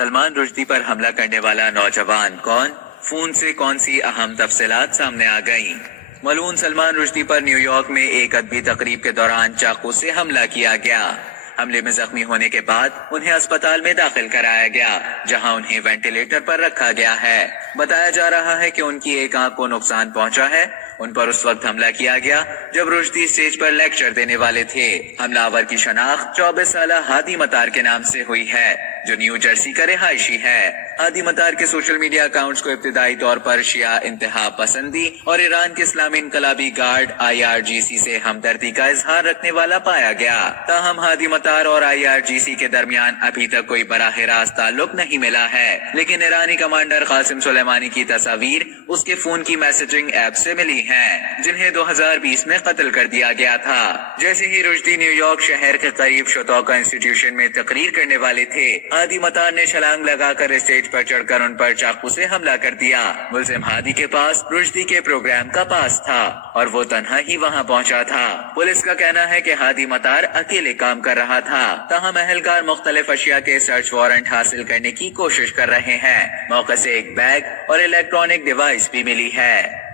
سلمان رشدی پر حملہ کرنے والا نوجوان کون؟ فون سے کون سی اہم تفصیلات سامنے آ گئیں؟ ملعون سلمان رشدی پر نیو یارک میں ایک ادبی تقریب کے دوران چاقو سے حملہ کیا گیا۔ حملے میں زخمی ہونے کے بعد انہیں اسپتال میں داخل کرایا گیا، جہاں انہیں وینٹیلیٹر پر رکھا گیا ہے۔ بتایا جا رہا ہے کہ ان کی ایک آنکھ کو نقصان پہنچا ہے۔ ان پر اس وقت حملہ کیا گیا جب رشدی اسٹیج پر لیکچر دینے والے تھے۔ حملہ آور کی شناخت 24 سالہ ہادی مطار کے نام سے ہوئی ہے، جو نیو جرسی کا رہائشی ہے۔ ہادی مطار کے سوشل میڈیا اکاؤنٹس کو ابتدائی طور پر شیعہ انتہا پسندی اور ایران کے اسلامی انقلابی گارڈ IRGC سے ہمدردی کا اظہار رکھنے والا پایا گیا۔ تاہم ہادی مطار اور IRGC کے درمیان ابھی تک کوئی براہ راست تعلق نہیں ملا ہے، لیکن ایرانی کمانڈر قاسم سلیمانی کی تصاویر اس کے فون کی میسجنگ ایپ سے ملی ہیں، جنہیں 2020 میں قتل کر دیا گیا تھا۔ جیسے ہی رشدی نیو یارک شہر کے قریب شوتوکا انسٹیٹیوشن میں تقریر کرنے والے تھے، ہادی مطار نے چھلانگ لگا کر اسٹیج پر چڑھ کر ان پر چاقو سے حملہ کر دیا۔ ملزم ہادی کے پاس رشدی کے پروگرام کا پاس تھا اور وہ تنہا ہی وہاں پہنچا تھا۔ پولیس کا کہنا ہے کہ ہادی مطار اکیلے کام کر رہا تھا، تاہم اہلکار مختلف اشیاء کے سرچ وارنٹ حاصل کرنے کی کوشش کر رہے ہیں۔ موقع سے ایک بیگ اور الیکٹرانک ڈیوائس بھی ملی ہے۔